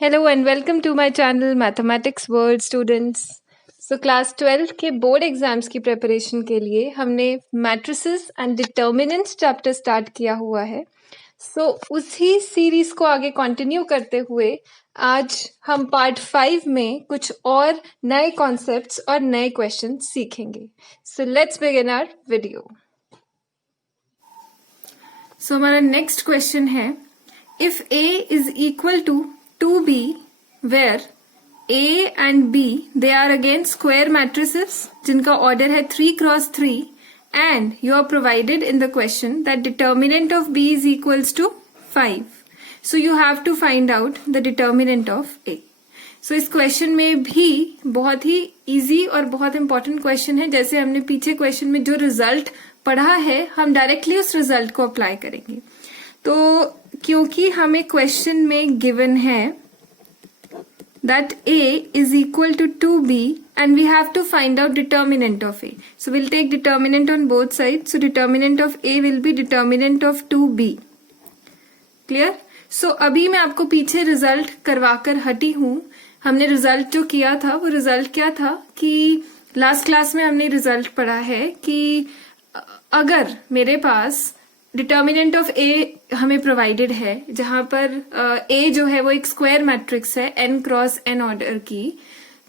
Hello and welcome to my channel Mathematics World students. So class 12 के board exams की preparation के लिए हमने matrices and determinants chapter start किया हुआ है. उसी सीरीज को आगे कंटिन्यू करते हुए आज हम पार्ट 5 में कुछ और नए कॉन्सेप्ट्स और नए क्वेश्चन सीखेंगे. So let's begin our video. So हमारा नेक्स्ट क्वेश्चन है, if A is equal to 2B where A and B they are again square matrices जिनका order है 3 cross 3 and you are provided in the question that determinant of B is equals to 5. So you have to find out the determinant of A. So इस question में भी बहुत ही easy और बहुत important question है. जैसे हमने पीछे क्वेश्चन में जो रिजल्ट पढ़ा है हम डायरेक्टली उस रिजल्ट को अप्लाई करेंगे. तो क्योंकि हमें क्वेश्चन में गिवन है that A is equal to 2B and we have to find out determinant of A. So we'll take determinant on both sides. So determinant of A will be determinant of 2B. Clear? So अभी मैं आपको पीछे result करवाकर हटी हूँ. हमने result जो किया था वो रिजल्ट क्या था कि लास्ट क्लास में हमने रिजल्ट पढ़ा है कि अगर मेरे पास डिटर्मिनेंट ऑफ ए हमें प्रोवाइडेड है जहां पर ए जो है वो एक स्क्वायर मैट्रिक्स है n क्रॉस n ऑर्डर की,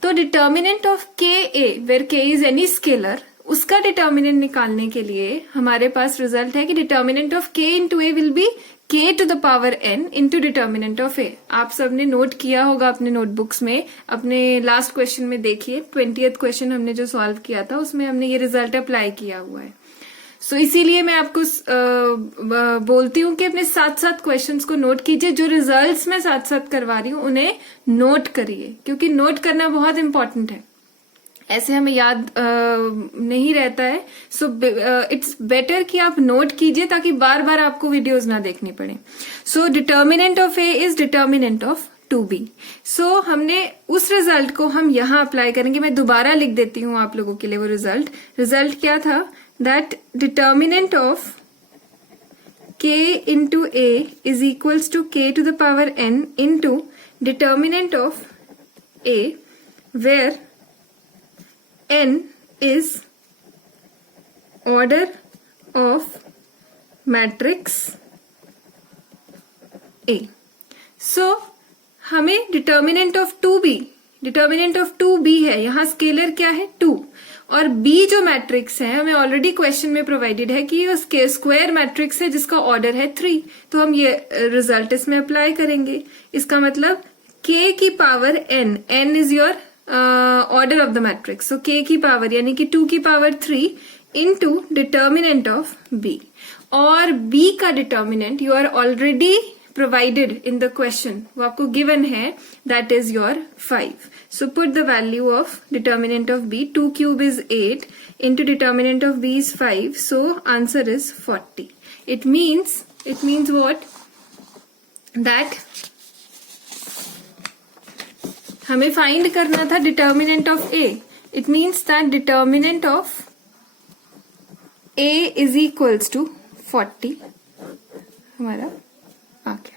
तो determinant of k A where k is any scalar उसका डिटर्मिनेंट निकालने के लिए हमारे पास रिजल्ट है कि determinant of k into A will be k to the power n into determinant of A. आप सबने नोट किया होगा अपने नोटबुक्स में. अपने लास्ट क्वेश्चन में देखिए 20th क्वेश्चन हमने जो सॉल्व किया था उसमें हमने ये रिजल्ट अप्लाई किया हुआ है. इसीलिए मैं आपको बोलती हूँ कि अपने साथ साथ क्वेश्चंस को नोट कीजिए. जो रिजल्ट्स मैं साथ साथ करवा रही हूँ उन्हें नोट करिए क्योंकि नोट करना बहुत इंपॉर्टेंट है. ऐसे हमें याद नहीं रहता है. इट्स बेटर कि आप नोट कीजिए ताकि बार बार आपको वीडियोस ना देखनी पड़े. Determinant of A is determinant of 2B. हमने उस रिजल्ट को हम यहाँ अप्लाई करेंगे. मैं दोबारा लिख देती हूँ आप लोगों के लिए वो रिजल्ट क्या था. That determinant of k into a is equals to k to the power n into determinant of a where n is order of matrix A. हमें determinant of 2B है. यहाँ स्केलर क्या है 2 और B जो matrix है हमें already question में प्रोवाइडेड है कि ये स्क्वायर मैट्रिक्स है जिसका ऑर्डर है 3. तो हम ये रिजल्ट इसमें अप्लाई करेंगे. इसका मतलब K की power n is your order of the matrix. K की पावर यानी कि 2 की power 3 into determinant of B. और B का determinant you are already provided in the question, वो आपको given है, that is your 5. So put the value of determinant of B. 2 cube is 8 into determinant of B is 5. So answer is 40. It means what? That हमें find करना था determinant of A. It means that determinant of A is equals to 40. हमारा okay.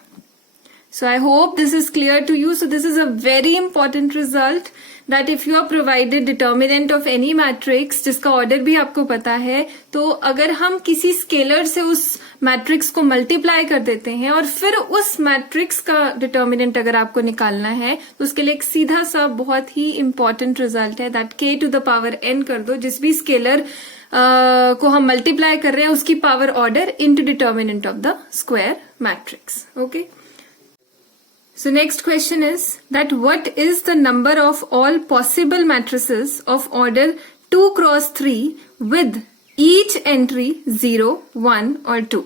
So I hope this is clear to you. So this is a very important result that if you are provided determinant of any matrix जिसका order भी आपको पता है, तो अगर हम किसी स्केलर से उस मैट्रिक्स को मल्टीप्लाई कर देते हैं और फिर उस मैट्रिक्स का डिटर्मिनेंट अगर आपको निकालना है तो उसके लिए एक सीधा सा बहुत ही इंपॉर्टेंट रिजल्ट है that k to the power n कर दो जिस भी स्केलर को हम मल्टीप्लाई कर रहे हैं उसकी power order into determinant of the square matrix. Okay. So next question is that what is the number of all possible matrices of order 2 cross 3 with each entry 0, 1 और 2.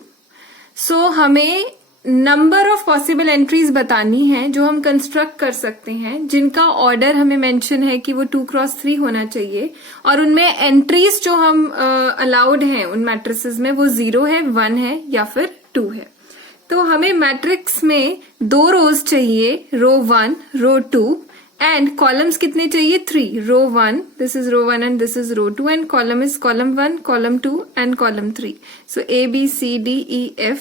हमें नंबर ऑफ पॉसिबल एंट्रीज बतानी है जो हम construct कर सकते हैं जिनका ऑर्डर हमें मेंशन है कि वो 2 क्रॉस 3 होना चाहिए और उनमें एंट्रीज जो हम अलाउड हैं उन मैट्रिसेस में वो 0 है, 1 है या फिर 2 है. तो हमें मैट्रिक्स में 2 रोज चाहिए, रो 1, रो 2 एंड कॉलम्स कितने चाहिए 3. Row 1, this is row 1 and this is row 2 and column is column 1, column 2 and column 3. A B C D E F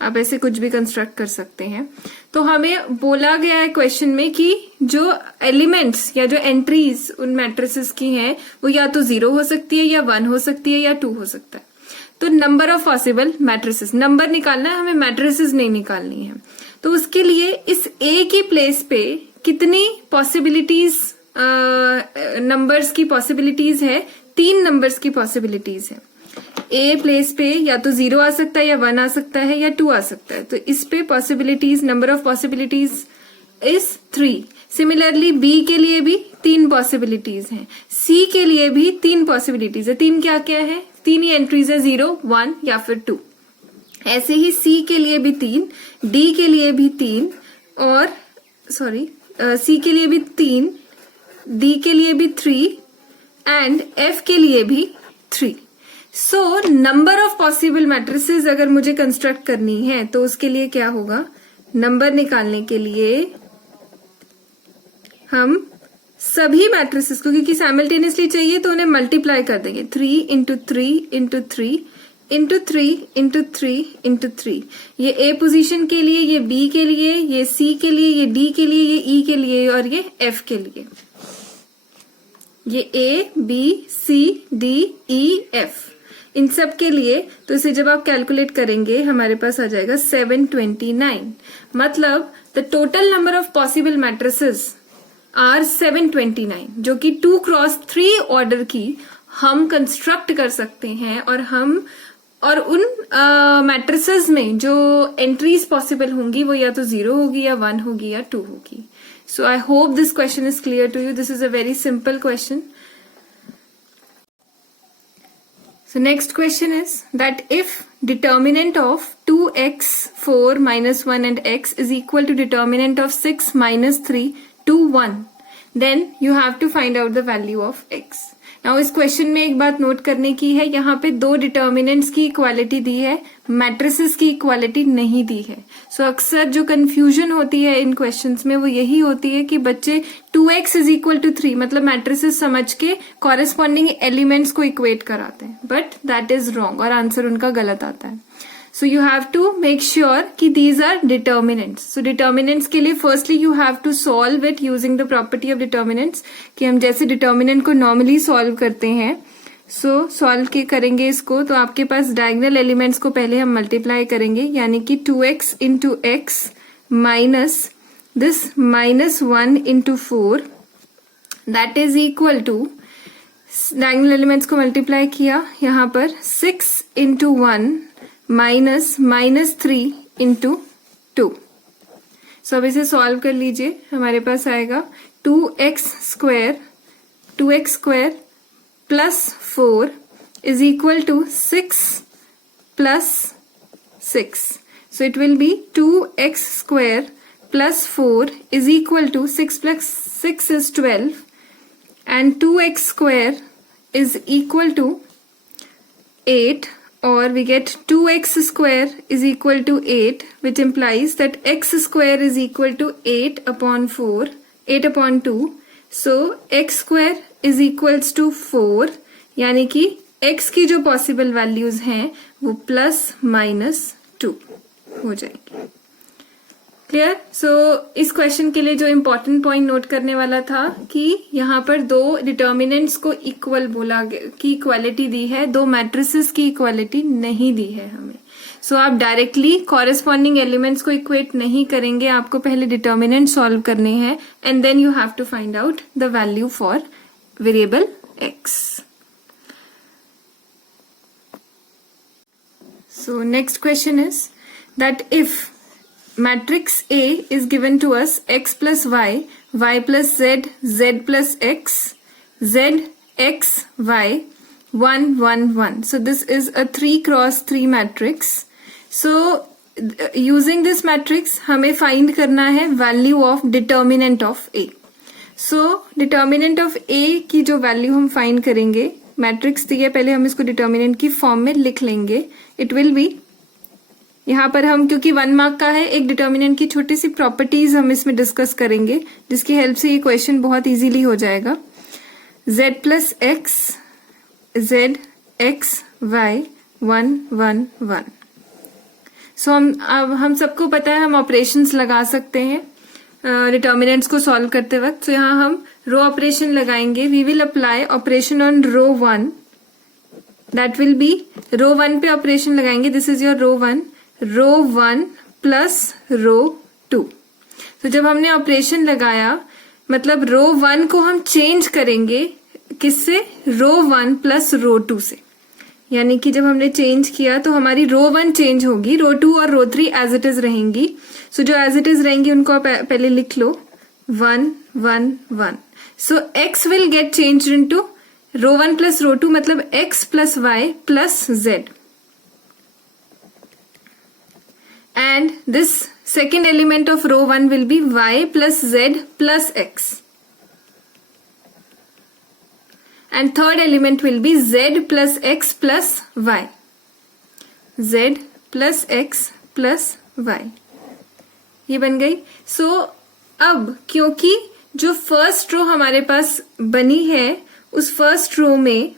आप ऐसे कुछ भी कंस्ट्रक्ट कर सकते हैं। तो हमें बोला गया है क्वेश्चन में कि जो एलिमेंट्स या जो एंट्रीज उन मैट्रिसेस की हैं वो या तो 0 हो सकती है या 1 हो सकती है या 2 हो सकता है। तो number of possible matrices, number निकालना है हमें, मैट्रिसेस नहीं निकालनी है। तो उसके लिए इस ए की प्लेस पे कितनी पॉसिबिलिटीज, नंबर्स की पॉसिबिलिटीज है, 3 नंबर्स की पॉसिबिलिटीज है। ए प्लेस पे या तो 0 आ सकता है या 1 आ सकता है या 2 आ सकता है। तो इस पे possibilities, number of possibilities is 3। Similarly B के लिए भी 3 पॉसिबिलिटीज हैं, सी के लिए भी 3 पॉसिबिलिटीज है। 3 क्या क्या है, 3 ही एंट्रीज है, 0, 1 या फिर 2। ऐसे ही सी के लिए भी 3, डी के लिए भी 3, और सी के लिए भी 3, डी के लिए भी 3 एंड एफ के लिए भी 3। So number of possible matrices अगर मुझे कंस्ट्रक्ट करनी है तो उसके लिए क्या होगा, नंबर निकालने के लिए हम सभी मैट्रिसेस को, क्योंकि साइमल्टेनियसली चाहिए तो उन्हें मल्टीप्लाई कर देंगे, 3 into 3 into 3 into 3 into 3 into 3। ये ए पोजीशन के लिए, ये बी के लिए, ये सी के लिए, ये डी के लिए, ये ई के लिए और ये एफ के लिए। ये A B C D E F, इन सब के लिए। तो इसे जब आप कैलकुलेट करेंगे हमारे पास आ जाएगा 729। मतलब the total number of possible matrices are 729, जो कि 2x3 ऑर्डर की हम कंस्ट्रक्ट कर सकते हैं। और उन मैट्रिसेस में जो एंट्रीज पॉसिबल होंगी वो या तो 0 होगी या 1 होगी या 2 होगी। So I hope this question is clear to you. This is a very simple question. So next question is that if determinant of 2x, 4, minus 1 and x is equal to determinant of 6, minus 3, 2, 1, then you have to find out the value of x. Now इस question में एक बात note करने की है, यहाँ पे 2 determinants की इक्वालिटी दी है, मैट्रिसेस की इक्वालिटी नहीं दी है। सो अक्सर जो कंफ्यूजन होती है इन क्वेश्चंस में वो यही होती है कि बच्चे 2x इज इक्वल टू 3 मतलब मैट्रिसेस समझ के कॉरेस्पॉन्डिंग एलिमेंट्स को इक्वेट कराते हैं, बट दैट इज रॉन्ग और आंसर उनका गलत आता है। So you have to make sure कि these are determinants. So determinants के लिए firstly you have to solve it using the property of determinants, कि हम जैसे determinant को normally solve करते हैं। So solve के करेंगे इसको, तो आपके पास diagonal elements को पहले हम multiply करेंगे, यानी कि 2x into x minus this minus 1 into 4 that is equal to, diagonal elements को multiply किया यहाँ पर 6 into 1 माइनस 3 इंटू 2। सो अब इसे सॉल्व कर लीजिए, हमारे पास आएगा 2x square plus 4 is equal to 6 plus 6। So it will be 2x square plus 4 is equal to 6 plus 6 is 12 and 2x square is equal to 8, or we get 2x square is equal to 8, which implies that x square is equal to 8 upon 2. So x square is equals to 4, यानी कि x की जो possible values हैं वो plus minus 2 हो जाएंगे। Clear? सो इस question के लिए जो इम्पोर्टेंट पॉइंट नोट करने वाला था कि यहाँ पर 2 डिटर्मिनेंट्स को इक्वल बोला की इक्वालिटी दी है, 2 मैट्रिसेस की इक्वालिटी नहीं दी है हमें। सो आप डायरेक्टली कॉरेस्पॉन्डिंग एलिमेंट्स को इक्वेट नहीं करेंगे, आपको पहले डिटर्मिनेंट सॉल्व करने हैं and then you have to find out the value for variable x. So next question is that if matrix A is given to us x plus y, y plus z, z plus x, z, x, y, 1, 1, 1. So this is a 3x3 matrix. So using this matrix हमें find करना है value of determinant of A. So determinant of A की जो value हम find करेंगे, matrix दी है, पहले हम इसको determinant की form में लिख लेंगे. It will be, यहाँ पर हम क्योंकि 1 मार्क का है, एक डिटर्मिनेंट की छोटी सी प्रॉपर्टीज हम इसमें डिस्कस करेंगे जिसकी हेल्प से ये क्वेश्चन बहुत इजीली हो जाएगा. z plus x, z x y 1 1 1. सो हम सबको पता है हम ऑपरेशंस लगा सकते हैं डिटर्मिनेंट्स को सॉल्व करते वक्त. सो यहाँ हम रो ऑपरेशन लगाएंगे. We will apply operation on row 1. That will be row 1 पे ऑपरेशन लगाएंगे. This is your row 1. Row 1 plus row 2. तो जब हमने ऑपरेशन लगाया मतलब रो 1 को हम चेंज करेंगे किससे? रो 1 प्लस रो 2 से. यानी कि जब हमने चेंज किया तो हमारी रो 1 चेंज होगी, रो 2 और रो 3 एज इट इज रहेंगी. सो जो एज इट इज रहेंगी उनको आप पहले लिख लो 1 1 1. So x will get changed into row 1 plus row 2 मतलब x plus y plus z. And this second element of row 1 will be y plus z plus x. And third element will be z plus x plus y. z plus x plus y. ये बन गई. So अब क्योंकि जो first row हमारे पास बनी है उस फर्स्ट रो में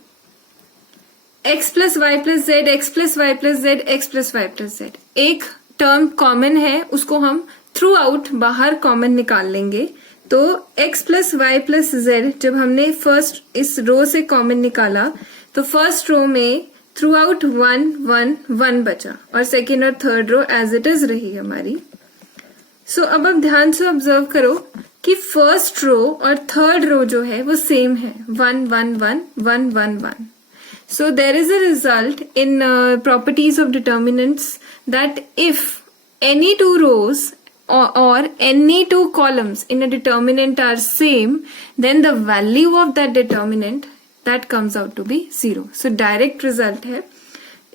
x plus Y plus Z, X plus Y plus Z, X plus Y plus Z एक टर्म कॉमन है, उसको हम थ्रू आउट बाहर कॉमन निकाल लेंगे. तो x plus Y plus Z जब हमने फर्स्ट इस रो से कॉमन निकाला तो फर्स्ट रो में थ्रू आउट 1 1 1 बचा और सेकेंड और third row as it is रही हमारी. सो अब आप ध्यान से ऑब्जर्व करो कि फर्स्ट रो और थर्ड रो जो है वो सेम है 1 1 1 1 1 1. So there is a result in properties of determinants that if any two rows or any two columns in a determinant are same, then the value of that determinant that comes out to be 0. So direct result है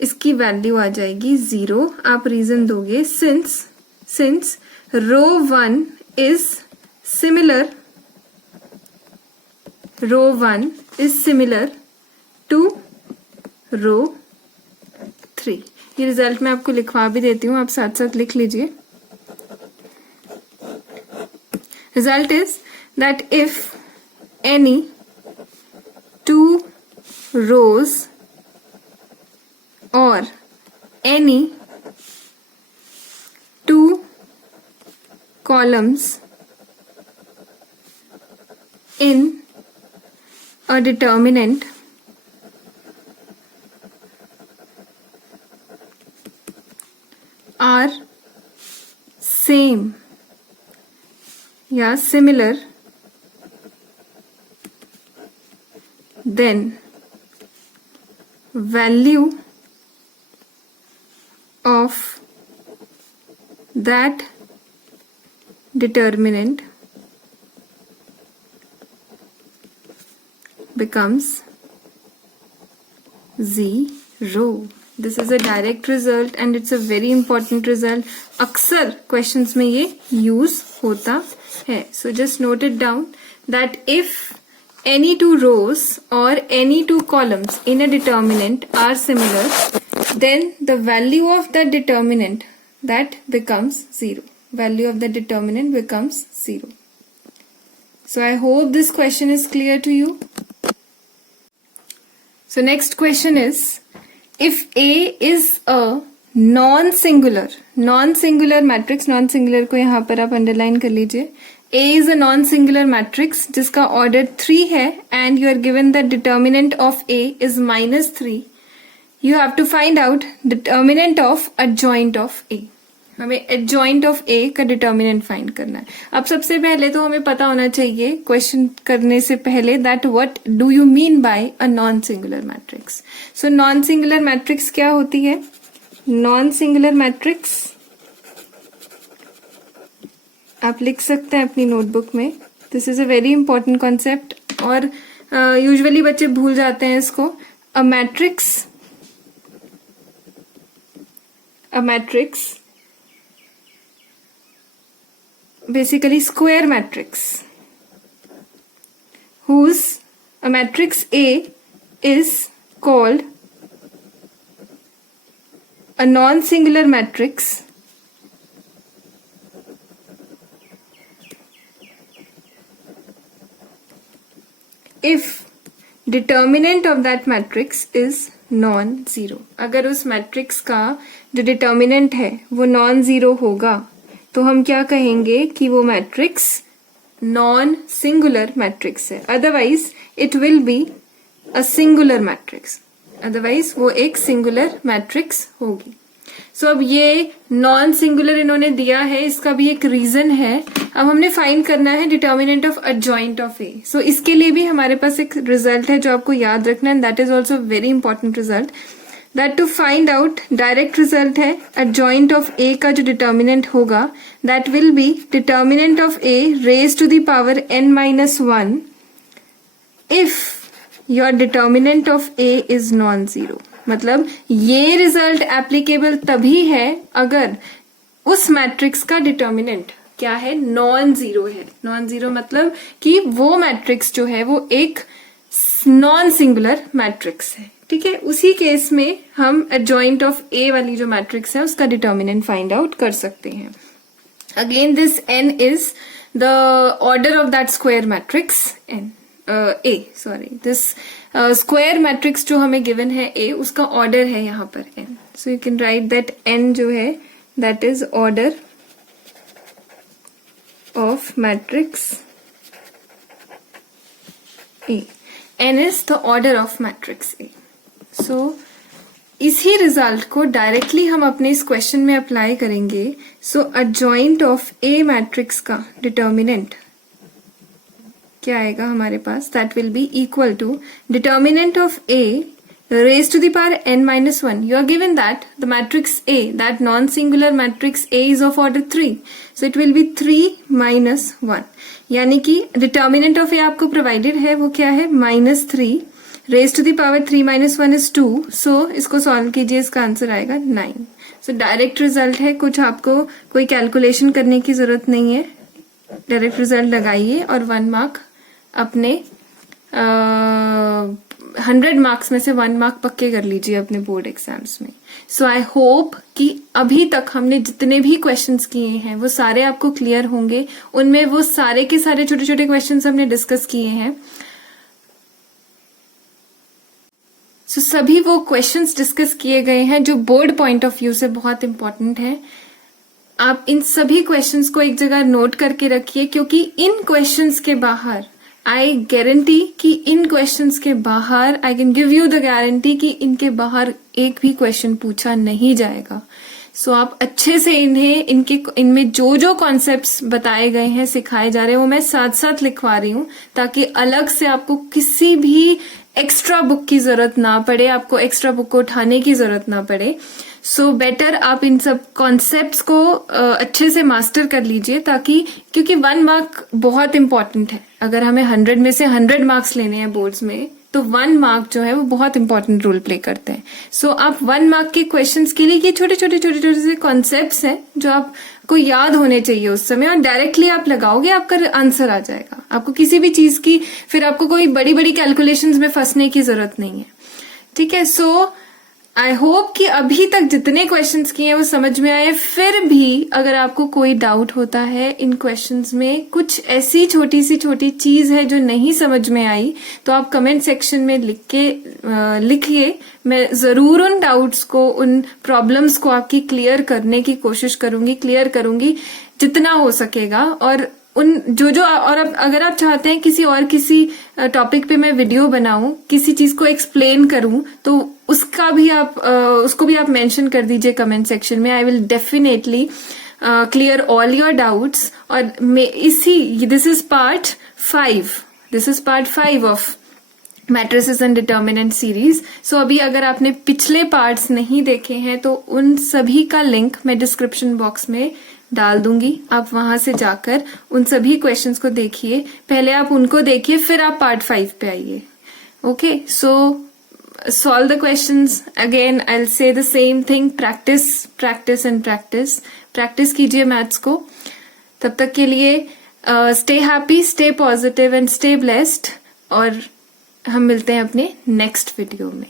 इसकी value आ जाएगी 0. आप reason दोगे since row 1 is similar to रो 3. ये result मैं आपको लिखवा भी देती हूँ, आप साथ साथ लिख लीजिए. Result is that if any two rows और any two columns in a determinant are same या similar, then value of that determinant becomes 0. This is a direct result and it's a very important result. अक्सर questions में ये use होता है. So just note it down that if any two rows or any two columns in a determinant are similar, then the value of that determinant that becomes 0. Value of the determinant becomes 0. So I hope this question is clear to you. So next question is, if A is a non-singular matrix, non-singular को यहाँ पर आप underline कर लीजिए. A is a non-singular matrix जिसका order 3 है and you are given that determinant of A is -3. You have to find out determinant of adjoint of A. हमें adjoint of A का determinant find करना है. अब सबसे पहले तो हमें पता होना चाहिए क्वेश्चन करने से पहले that what do you mean by a non-singular matrix. So non-singular matrix क्या होती है? Non-singular matrix आप लिख सकते हैं अपनी नोटबुक में. This is a very important concept और यूजुअली बच्चे भूल जाते हैं इसको. A matrix basically square matrix whose a matrix A is called a non-singular matrix if determinant of that matrix is non zero. अगर उस मैट्रिक्स का जो डिटर्मिनेंट है वो नॉन जीरो होगा तो हम क्या कहेंगे कि वो मैट्रिक्स नॉन सिंगुलर मैट्रिक्स है। Otherwise it will be a singular matrix, otherwise वो एक सिंगुलर मैट्रिक्स होगी। सो अब ये नॉन सिंगुलर इन्होंने दिया है, इसका भी एक रीजन है। अब हमने फाइंड करना है डिटर्मिनेंट ऑफ अडजॉइंट ऑफ ए। सो इसके लिए भी हमारे पास एक रिजल्ट है जो आपको याद रखना है, that is also very important result. That to find out, direct result है अडजॉइंट ऑफ ए का जो डिटर्मिनेंट होगा that will be determinant of A raise to the power n-1 if your determinant of A is non zero. मतलब ये result applicable तभी है अगर उस मैट्रिक्स का डिटर्मिनेंट क्या है, नॉन जीरो है। नॉन जीरो मतलब कि वो मैट्रिक्स जो है वो एक नॉन सिंगुलर मैट्रिक्स है। ठीक है, उसी केस में हम एडजॉइंट ऑफ ए वाली जो मैट्रिक्स है उसका डिटर्मिनेंट फाइंड आउट कर सकते हैं। Again this n is the order of that square matrix this square matrix जो हमें गिवन है A, उसका ऑर्डर है यहाँ पर n। So you can write that n जो है that is order of matrix A। n is the order of matrix A। So इसी रिजल्ट को डायरेक्टली हम अपने इस क्वेश्चन में अप्लाई करेंगे। So adjoint of A matrix का डिटर्मिनेंट क्या आएगा हमारे पास, that will be equal to determinant of A raised to the power n-1. You are given that the matrix A, that non-singular matrix A is of order 3. So it will be 3 minus 1. यानी कि determinant of A आपको provided है वो क्या है, -3 raised to the power 3 minus 1 is 2. So इसको solve कीजिए, इसका आंसर आएगा 9. So डायरेक्ट रिजल्ट है, कुछ आपको कोई कैलकुलेशन करने की जरूरत नहीं है। डायरेक्ट रिजल्ट लगाइए और 1 मार्क अपने 100 मार्क्स में से 1 मार्क पक्के कर लीजिए अपने बोर्ड एग्जाम्स में। सो आई होप कि अभी तक हमने जितने भी क्वेश्चंस किए हैं वो सारे आपको क्लियर होंगे। उनमें वो सारे के सारे छोटे छोटे क्वेश्चंस हमने डिस्कस किए हैं। सो सभी वो क्वेश्चंस डिस्कस किए गए हैं जो बोर्ड पॉइंट ऑफ व्यू से बहुत इंपॉर्टेंट है। आप इन सभी क्वेश्चंस को एक जगह नोट करके रखिए, क्योंकि इन क्वेश्चंस के बाहर आई गारंटी कि इन क्वेश्चंस के बाहर I can give you the guarantee कि इनके बाहर एक भी क्वेश्चन पूछा नहीं जाएगा। सो आप अच्छे से इनमें जो जो कॉन्सेप्ट्स बताए गए हैं, सिखाए जा रहे हैं, वो मैं साथ साथ लिखवा रही हूँ ताकि अलग से आपको किसी भी एक्स्ट्रा बुक की जरूरत ना पड़े, आपको एक्स्ट्रा बुक को उठाने की जरूरत ना पड़े। सो बेटर आप इन सब कॉन्सेप्ट्स को अच्छे से मास्टर कर लीजिए, ताकि क्योंकि 1 मार्क बहुत इंपॉर्टेंट है। अगर हमें 100 में से 100 मार्क्स लेने हैं बोर्ड्स में तो 1 मार्क जो है वो बहुत इंपॉर्टेंट रोल प्ले करते हैं। सो आप 1 मार्क के क्वेश्चंस के लिए ये छोटे छोटे से कॉन्सेप्ट्स हैं जो आपको याद होने चाहिए उस समय, और डायरेक्टली आप लगाओगे आपका आंसर आ जाएगा। आपको किसी भी चीज की फिर आपको कोई बड़ी बड़ी कैलकुलेशंस में फंसने की जरूरत नहीं है। ठीक है, सो आई होप कि अभी तक जितने क्वेश्चंस किए हैं वो समझ में आए। फिर भी अगर आपको कोई डाउट होता है इन क्वेश्चंस में, कुछ ऐसी छोटी चीज है जो नहीं समझ में आई, तो आप कमेंट सेक्शन में लिखिए। मैं जरूर उन डाउट्स को, उन प्रॉब्लम्स को आपकी क्लियर करने की कोशिश करूंगी, क्लियर करूंगी जितना हो सकेगा। और उन जो और अगर आप चाहते हैं किसी टॉपिक पे मैं वीडियो बनाऊं, किसी चीज को एक्सप्लेन करूं, तो उसको भी आप मेंशन कर दीजिए कमेंट सेक्शन में। I will definitely clear all your doubts. और this is part 5 of matrices and determinant series. So अभी अगर आपने पिछले पार्ट्स नहीं देखे हैं तो उन सभी का लिंक मैं डिस्क्रिप्शन बॉक्स में डाल दूंगी, आप वहां से जाकर उन सभी क्वेश्चंस को देखिए। पहले आप उनको देखिए, फिर आप पार्ट 5 पे आइए। Okay, so solve the questions again. I'll say the same thing, practice and practice कीजिए मैथ्स को। तब तक के लिए stay happy, stay positive and stay blessed, और हम मिलते हैं अपने नेक्स्ट वीडियो में।